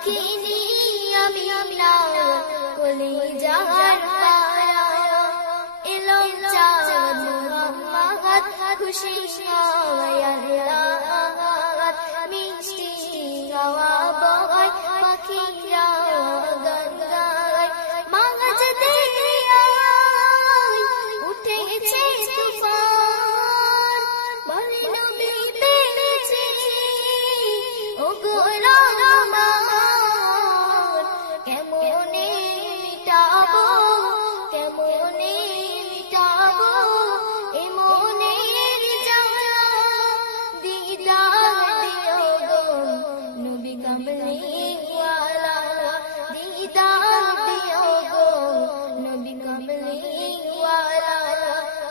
দুঃখিনী আমি আপনার কলি যার পারা এলো চাঁদ মোহাম্মদ খুশি হয়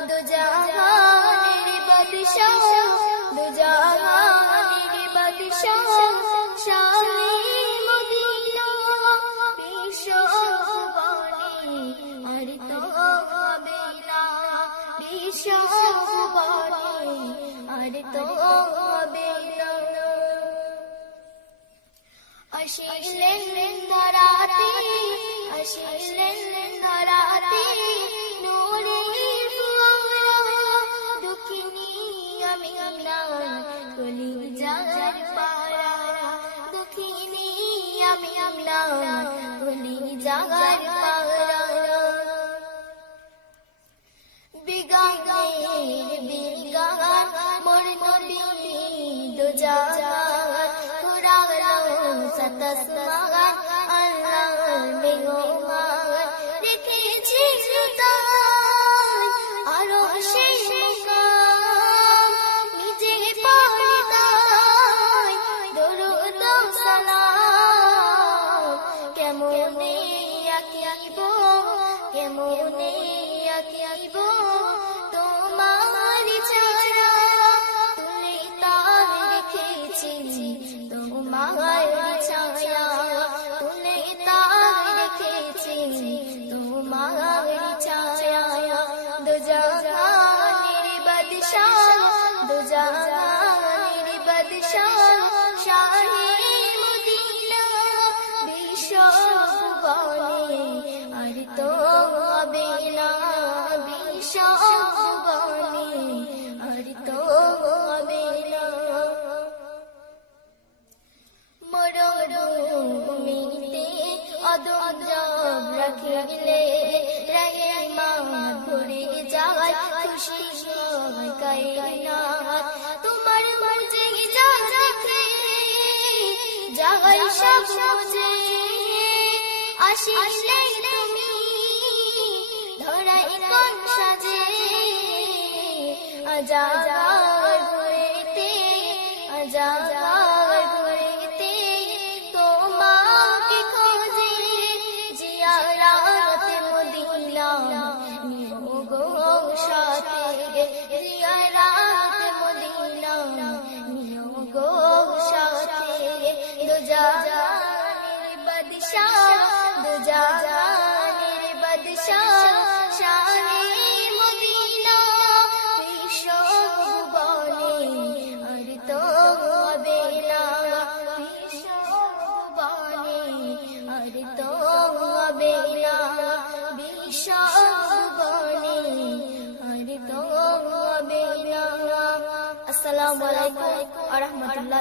দু জাহানের বাদশাহ দু জাহানের বাদশাহ শাহে মদিনা বিশ্ব সুবহানে আর তো হবে না বিশ্ব সুবহানে আর তো হবে না আসিলেন ধরাতে আসিলেন আমি উনি জাগার যার পারা বিগাগার মোর নবী দু জাগার কুরালো সাতাস আকিব কেমনে আকিব তোমার ছাড়া তুলে তার দেখেছি তোমার রাখিলে রহে মা ঘুরে যায় খুশি সব কায়নাত তোমার মুজে যা দেখে জাগাই সব মুজে। আসিলে তুমি ধরাই কোন সাজে। আজাগার ঘুরেতে আজাগার দু জাহানের বাদশাহ শাহে মদিনা বিশ্ব ভুবনে আর তো হবে না। আসসালামু আলাইকুম রাহমাতুল্লাহ।